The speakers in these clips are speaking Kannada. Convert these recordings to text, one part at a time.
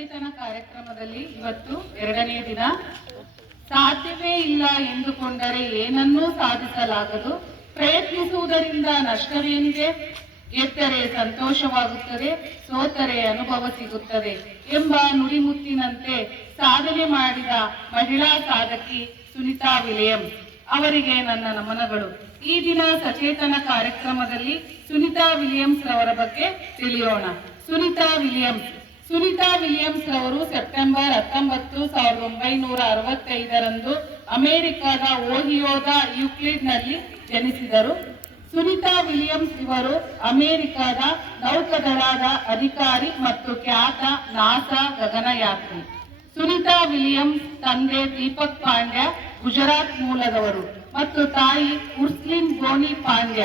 ಚೇತನ ಕಾರ್ಯಕ್ರಮದಲ್ಲಿ ಇವತ್ತು ಎರಡನೇ ದಿನ. ಸಾಧ್ಯವೇ ಇಲ್ಲ ಎಂದುಕೊಂಡರೆ ಏನನ್ನೂ ಸಾಧಿಸಲಾಗದು, ಪ್ರಯತ್ನಿಸುವುದರಿಂದ ನಷ್ಟವೇನಿದೆ, ಗೆದ್ದರೆ ಸಂತೋಷವಾಗುತ್ತದೆ, ಸೋತರೆ ಅನುಭವ ಸಿಗುತ್ತದೆ ಎಂಬ ನುಡಿಮುತ್ತಿನಂತೆ ಸಾಧನೆ ಮಾಡಿದ ಮಹಿಳಾ ಸಾಧಕಿ ಸುನಿತಾ ವಿಲಿಯಮ್ಸ್ ಅವರಿಗೆ ನನ್ನ ನಮನಗಳು. ಈ ದಿನ ಸಚೇತನ ಕಾರ್ಯಕ್ರಮದಲ್ಲಿ ಸುನಿತಾ ವಿಲಿಯಮ್ಸ್ ರವರ ಬಗ್ಗೆ ತಿಳಿಯೋಣ. ಸುನಿತಾ ವಿಲಿಯಮ್ಸ್ ರವರು ಸೆಪ್ಟೆಂಬರ್ 19, 1965ರಂದು ಅಮೆರಿಕದ ಓಹಿಯೋದ ಯೂಕ್ಲಿಡ್ನಲ್ಲಿ ಜನಿಸಿದರು. ಸುನಿತಾ ವಿಲಿಯಮ್ಸ್ ಇವರು ಅಮೆರಿಕದ ನೌಕಾದಳದ ಅಧಿಕಾರಿ ಮತ್ತು ಖ್ಯಾತ ನಾಸಾ ಗಗನಯಾತ್ರಿ. ಸುನಿತಾ ವಿಲಿಯಮ್ಸ್ ತಂದೆ ದೀಪಕ್ ಪಾಂಡ್ಯ ಗುಜರಾತ್ ಮೂಲದವರು ಮತ್ತು ತಾಯಿ ಉರ್ಸ್ಲಿನ್ gonna Pandya.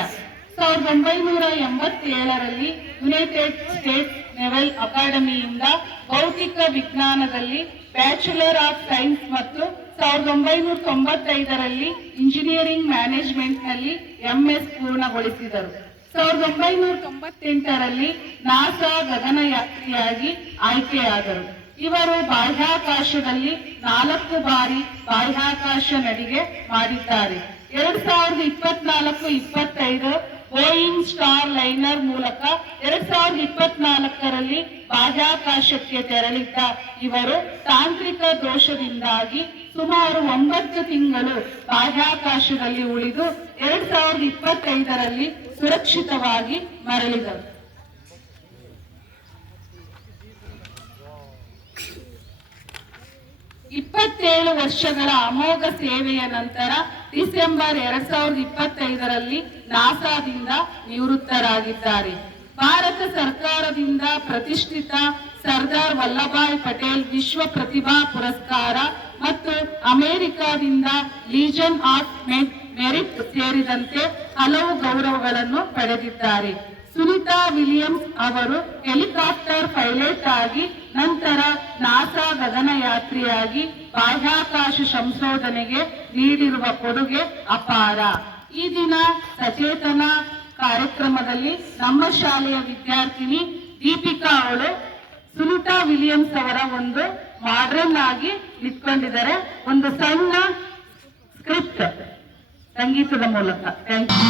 1987ರಲ್ಲಿ United States naval ಅಕಾಡೆಮಿಯಿಂದ ಭೌತಿಕ ವಿಜ್ಞಾನದಲ್ಲಿ ಬ್ಯಾಚುಲರ್ ಆಫ್ ಸೈನ್ಸ್ ಮತ್ತು 1995ರಲ್ಲಿ ಇಂಜಿನಿಯರಿಂಗ್ ಮ್ಯಾನೇಜ್ಮೆಂಟ್ನಲ್ಲಿ MS ಪೂರ್ಣಗೊಳಿಸಿದರು. 1998ರಲ್ಲಿ ನಾಸಾ ಗಗನಯಾತ್ರಿಯಾಗಿ ಆಯ್ಕೆಯಾದರು. ಇವರು ಬಾಹ್ಯಾಕಾಶದಲ್ಲಿ 4 ಬಾರಿ ಬಾಹ್ಯಾಕಾಶ ನಡಿಗೆ ಮಾಡಿದ್ದಾರೆ. 2024-25 ಬೋಯಿಂಗ್ ಸ್ಟಾರ್ ಲೈನರ್ ಮೂಲಕ 2024ರಲ್ಲಿ ಬಾಹ್ಯಾಕಾಶಕ್ಕೆ ತೆರಳಿದ್ದ ಇವರು ತಾಂತ್ರಿಕ ದೋಷದಿಂದಾಗಿ ಸುಮಾರು 9 ತಿಂಗಳು ಬಾಹ್ಯಾಕಾಶದಲ್ಲಿ ಉಳಿದು 2025ರಲ್ಲಿ ಸುರಕ್ಷಿತವಾಗಿ ಮರಳಿದರು. '27 ವರ್ಷಗಳ ಅಮೋಘ ಸೇವೆಯ ನಂತರ ಡಿಸೆಂಬರ್ 2025ರಲ್ಲಿ ನಾಸಾದಿಂದ ನಿವೃತ್ತರಾಗಿದ್ದಾರೆ. ಭಾರತ ಸರ್ಕಾರದಿಂದ ಪ್ರತಿಷ್ಠಿತ ಸರ್ದಾರ್ ವಲ್ಲಭಾಯ್ ಪಟೇಲ್ ವಿಶ್ವ ಪ್ರತಿಭಾ ಪುರಸ್ಕಾರ ಮತ್ತು ಅಮೆರಿಕದಿಂದ ಲೀಜನ್ ಆಫ್ ಮೆರಿಟ್ ಸೇರಿದಂತೆ ಹಲವು ಗೌರವಗಳನ್ನು ಪಡೆದಿದ್ದಾರೆ. ಸುನಿತಾ ವಿಲಿಯಮ್ಸ್ ಅವರು ಹೆಲಿಕಾಪ್ಟರ್ ಪೈಲಟ್ ಆಗಿ ನಂತರ ನಾಸಾ ಗಗನಯಾತ್ರಿಯಾಗಿ ಬಾಹ್ಯಾಕಾಶ ಸಂಶೋಧನೆಗೆ ನೀಡಿರುವ ಕೊಡುಗೆ ಅಪಾರ. ಈ ದಿನ ಸಚೇತನ ಕಾರ್ಯಕ್ರಮದಲ್ಲಿ ನಮ್ಮ ಶಾಲೆಯ ವಿದ್ಯಾರ್ಥಿನಿ ದೀಪಿಕಾ ಅವಳು ಸುನಿತಾ ವಿಲಿಯಮ್ಸ್ ಅವರ ಒಂದು ಮಾಡೆಲ್ ಆಗಿ ನಿಂತ್ಕೊಂಡಿದ್ದಾರೆ. ಒಂದು ಸಣ್ಣ ಸ್ಕ್ರಿಪ್ಟ್ ಸಂಗೀತದ ಮೂಲಕ. Thank you.